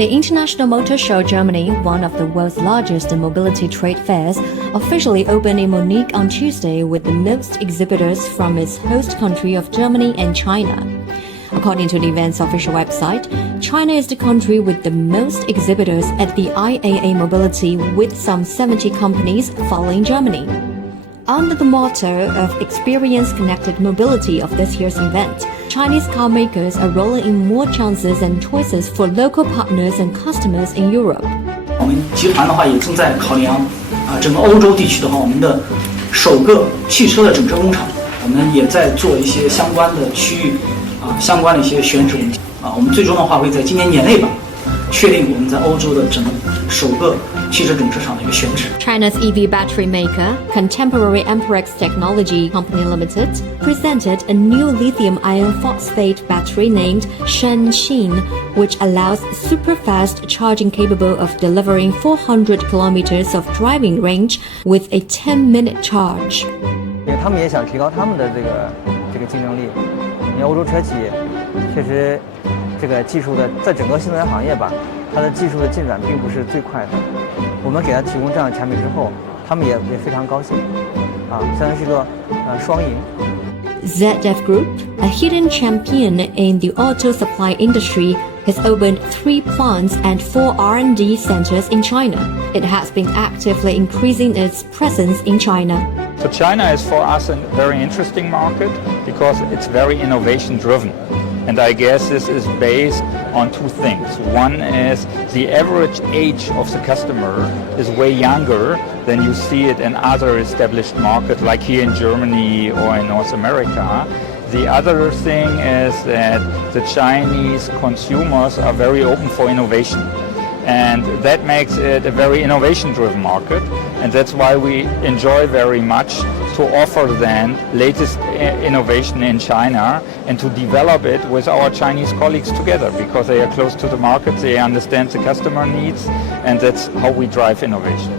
The International Motor Show Germany, one of the world's largest mobility trade fairs, officially opened in Munich on Tuesday with the most exhibitors from its host country of Germany and China. According to the event's official website, China is the country with the most exhibitors at the IAA Mobility, with some 70 companies following Germany. Under the motto of experience-connected mobility of this year's event, Chinese car makers are rolling in more chances and choices for local partners and customers in Europe. 我们集团的话也正在考量整个欧洲地区的话，我们的首个汽车的整车工厂，我们也在做一些相关的区域相关的一些选址问题我们最终的话会在今年年内吧，确定我们在欧洲的整个首个汽车整车厂的一个选址。China's EV battery maker, Contemporary Amperex Technology Company Limited, presented a new lithium iron phosphate battery named Shenqin, which allows super-fast charging capable of delivering 400 kilometers of driving range with a 10-minute charge. 他们也想提高他们的这个竞争力。因为欧洲车企确实这个技术的在整个新能源行业吧，它的技术的进展并不是最快的。我们给它提供这样的产品之后，他们也非常高兴相当于是个双赢。ZF Group, a hidden champion in the auto supply industry, has opened 3 plants and 4 R&D centers in China. It has been actively increasing its presence in China. So China is for us a very interesting market because it's very innovation driven. And I guess this is based on 2 things. One is the average age of the customer is way younger than you see it in other established markets like here in Germany or in North America. The other thing is that the Chinese consumers are very open for innovation. And that makes it a very innovation-driven market, and that's why we enjoy very much to offer then latest innovation in China and to develop it with our Chinese colleagues together because they are close to the market, they understand the customer needs, and that's how we drive innovation.